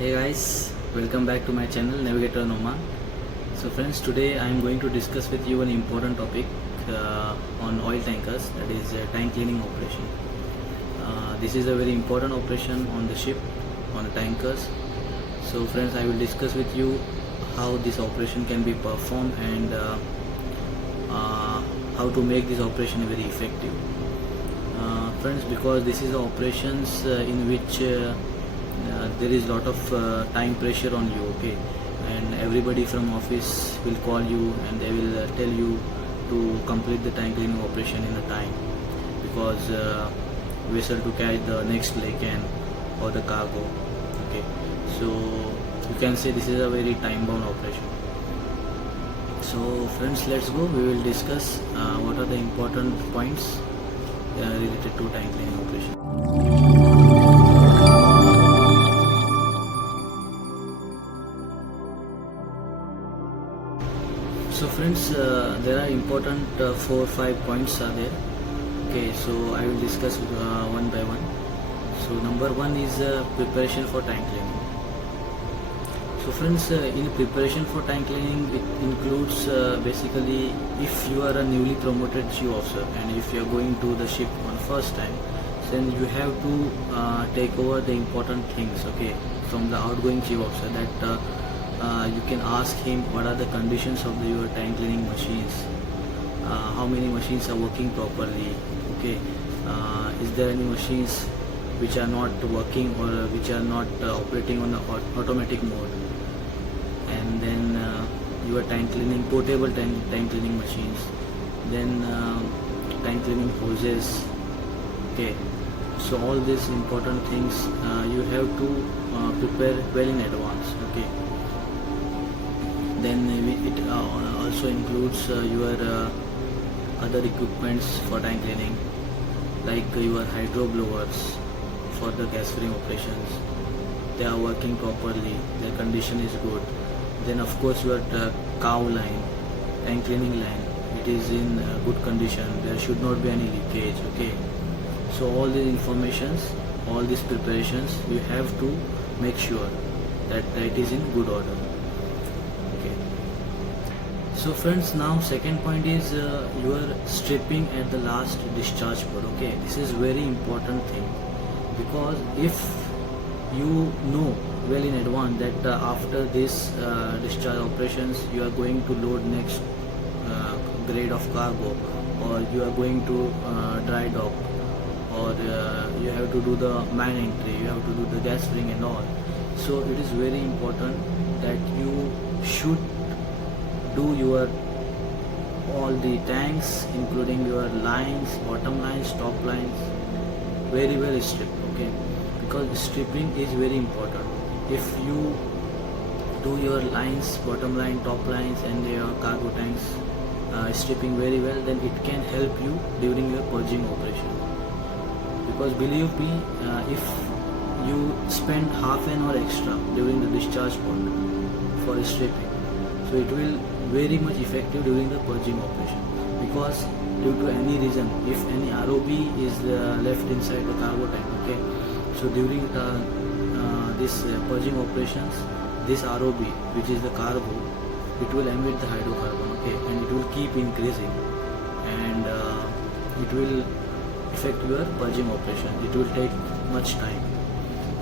Hey guys, welcome back to my channel Navigator Noman. So friends, today I am going to discuss with you an important topic on oil tankers, that is tank cleaning operation. This is a very important operation on the ship, on the tankers. So friends, I will discuss with you how this operation can be performed and how to make this operation very effective. Friends, because this is the operations in which there is lot of time pressure on you, okay, and everybody from office will call you and they will tell you to complete the tank cleaning operation in a time, because vessel to catch the next leg and or the cargo, okay. So you can say this is a very time bound operation. So friends, let's go. We will discuss what are the important points related to tank cleaning operation. So friends, there are important 4-5 points are there, okay. So I will discuss one by one. So number one is preparation for tank cleaning. So friends, in preparation for tank cleaning, it includes basically if you are a newly promoted chief officer and if you are going to the ship on first time, then you have to take over the important things, okay, from the outgoing chief officer, that you can ask him what are the conditions of your tank cleaning machines, how many machines are working properly, okay, is there any machines which are not working or which are not operating on the automatic mode, and then your tank cleaning, portable tank cleaning machines, then tank cleaning hoses, okay. So all these important things you have to prepare well in advance, okay. Then it also includes your other equipments for tank cleaning, like your hydro blowers for the gas filling operations. They are working properly, their condition is good. Then of course your cow line, tank cleaning line, it is in good condition, there should not be any leakage, okay. So all these informations, all these preparations, you have to make sure that it is in good order. So friends, now second point is your stripping at the last discharge port, okay. This is very important thing, because if you know well in advance that after this discharge operations you are going to load next grade of cargo, or you are going to dry dock, or you have to do the man entry, you have to do the gas filling and all. So it is very important that you should do your all the tanks, including your lines, bottom lines, top lines, very well stripped, okay, because stripping is very important. If you do your lines, bottom line, top lines and your cargo tanks stripping very well, then it can help you during your purging operation. Because believe me, if you spend half an hour extra during the discharge point for stripping, so it will very much effective during the purging operation. Because due to any reason, if any ROB is left inside the cargo tank, okay, so during this purging operations, this ROB, which is the cargo, it will emit the hydrocarbon, okay, and it will keep increasing, and it will affect your purging operation. It will take much time.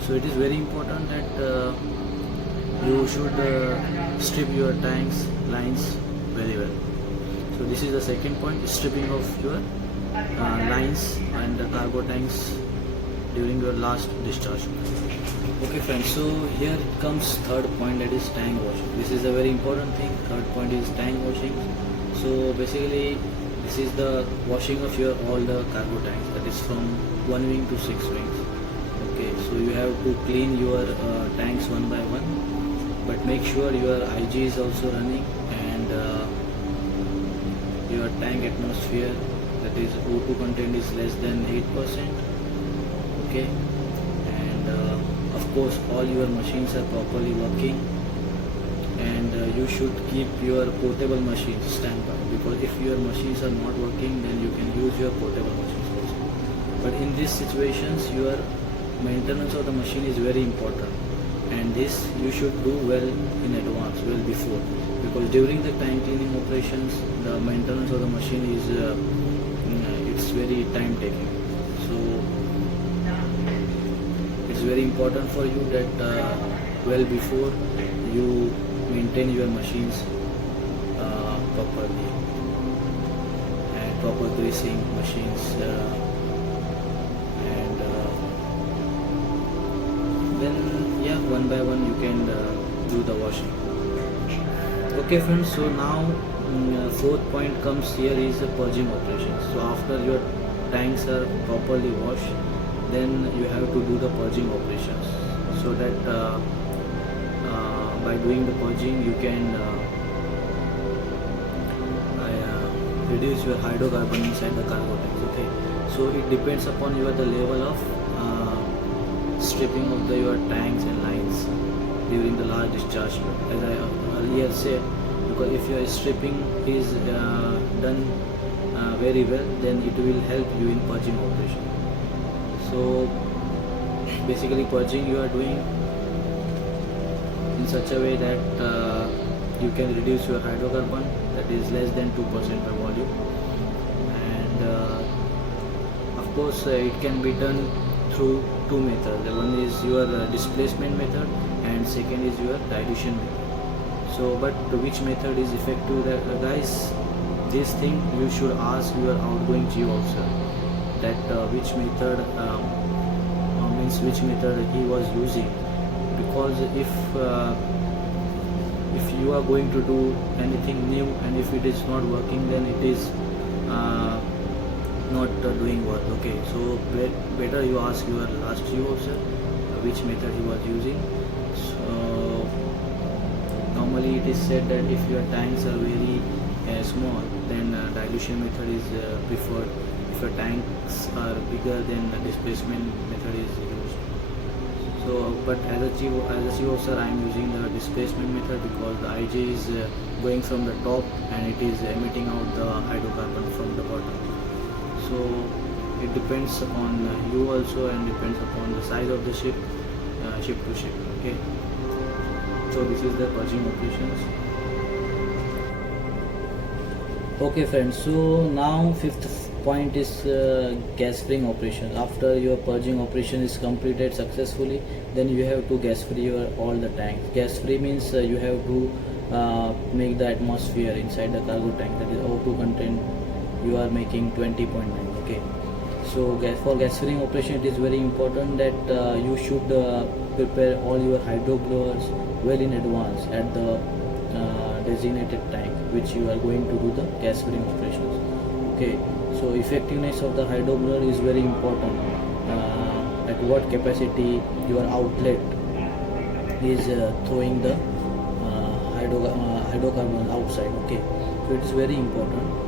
So it is very important that you should strip your tanks, lines very well. So this is the second point, stripping of your lines and the cargo tanks during your last discharge. Okay friends, so here it comes third point, that is tank washing. This is a very important thing. Third point is tank washing. So basically this is the washing of your all the cargo tanks, that is from 1 wing to 6 wings, okay. So you have to clean your tanks one by one, but make sure your IG is also running, and your tank atmosphere, that is O2 content, is less than 8%, okay. And of course all your machines are properly working, and you should keep your portable machines standby, because if your machines are not working, then you can use your portable machines also. But in these situations, your maintenance of the machine is very important. and this you should do well in advance, well before, because during the tank cleaning operations the maintenance of the machine is it's very time taking. So it's very important for you that well before you maintain your machines properly, and proper greasing machines, and then yeah, one by one you can do the washing. Okay friends, so now fourth point comes here is the purging operation. So after your tanks are properly washed, then you have to do the purging operations, so that by doing the purging you can reduce your hydrocarbon inside the cargo tanks. Okay, so it depends upon the level of stripping of your tanks and lines during the large discharge flow, as I earlier said. Because if your stripping is done very well, then it will help you in purging operation. So basically purging you are doing in such a way that you can reduce your hydrocarbon, that is less than 2% by volume, and of course it can be done through two methods. The one is your displacement method, and second is your dilution method. So but which method is effective, guys? This thing you should ask your outgoing GO officer, that which method means which method he was using, because if you are going to do anything new and if it is not working, then it is not doing work. Okay, so better you ask your last GO officer which method he was using. So normally it is said that if your tanks are very small, then dilution method is preferred. If your tanks are bigger, then the displacement method is used. So but as a GO officer, I am using the displacement method because the IJ is going from the top and it is emitting out the hydrocarbon from the bottom. So it depends upon you also, and depends upon the size of the ship, ship to ship. Okay, so this is the purging operations. Okay friends, so now fifth point is gas freeing operation. After your purging operation is completed successfully, then you have to gas free all the tanks. Gas free means you have to make the atmosphere inside the cargo tank, that is O2 content, you are making 20.9. okay, so for gas freeing operation it is very important that you should prepare all your hydro blowers well in advance at the designated tank which you are going to do the gas freeing operations. Okay, so effectiveness of the hydro blower is very important. At what capacity your outlet is throwing the hydrocarbon outside. Okay, so it is very important.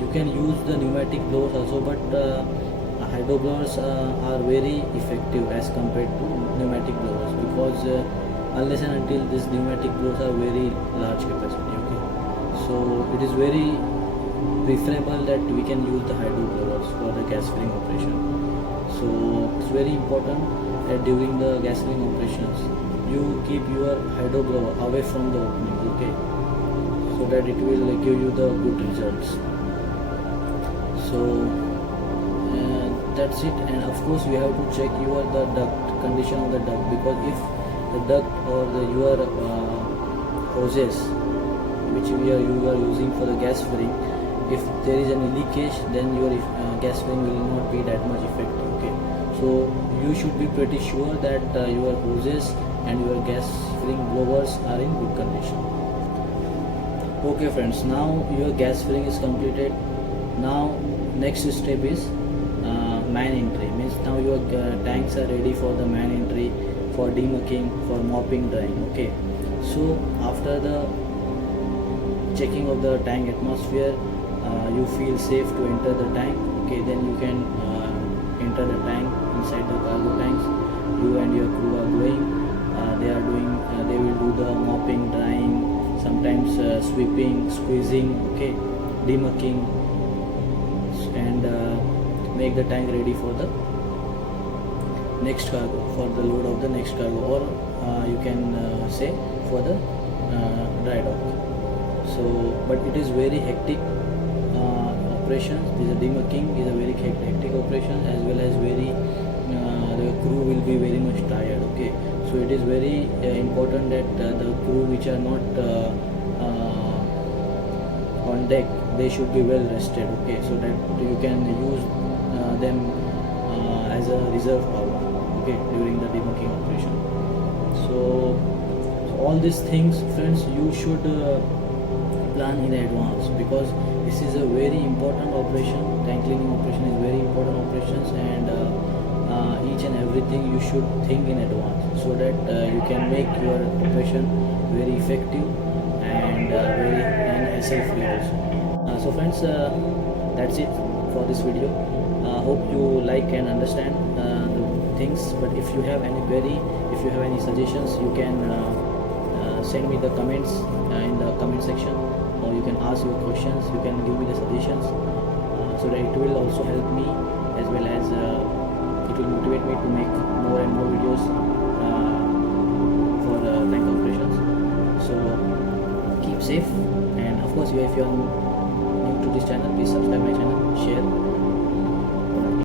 You can use the pneumatic blowers also, but hydro blowers are very effective as compared to pneumatic blowers, because unless and until these pneumatic blowers are very large capacity. Okay, so it is very preferable that we can use the hydro blowers for the gas filling operation. So it's very important that during the gas filling operations you keep your hydro blower away from the opening. Okay, so that it will give you the good results. So that's it. And of course you have to check the duct condition of the duct, because if the duct or your hoses which you are using for the gas filling, if there is any leakage, then your gas filling will not be that much effective. Okay, so you should be pretty sure that your hoses and your gas filling blowers are in good condition. Okay friends, now your gas filling is completed. Now next step is man entry, means now your tanks are ready for the man entry, for demucking, for mopping, drying. Okay, so after the checking of the tank atmosphere, you feel safe to enter the tank. Okay, then you can enter the tank inside the cargo tanks. You and your crew are going. They will do the mopping, drying, sometimes sweeping, squeezing. Okay, demucking, and make the tank ready for the next cargo, for the load of the next cargo, or you can say for the dry dock. So but it is very hectic operations. This demucking is a very hectic operation, as well as very the crew will be very much tired. Okay, so it is very important that the crew which are not on deck, they should be well rested. Okay, so that you can use them as a reserve power, okay, during the demucking operation. So all these things, friends, you should plan in advance, because this is a very important operation. Tank cleaning operation is very important operations, and each and everything you should think in advance, so that you can make your operation very effective and very hassle free also. So friends, that's it for this video. Hope you like and understand the things. But if you have any query, if you have any suggestions, you can send me the comments in the comment section, or you can ask your questions, you can give me the suggestions, so that it will also help me, as well as it will motivate me to make more and more videos for tank operations. So keep safe, and of course, if you are new to this channel, please subscribe my channel, share.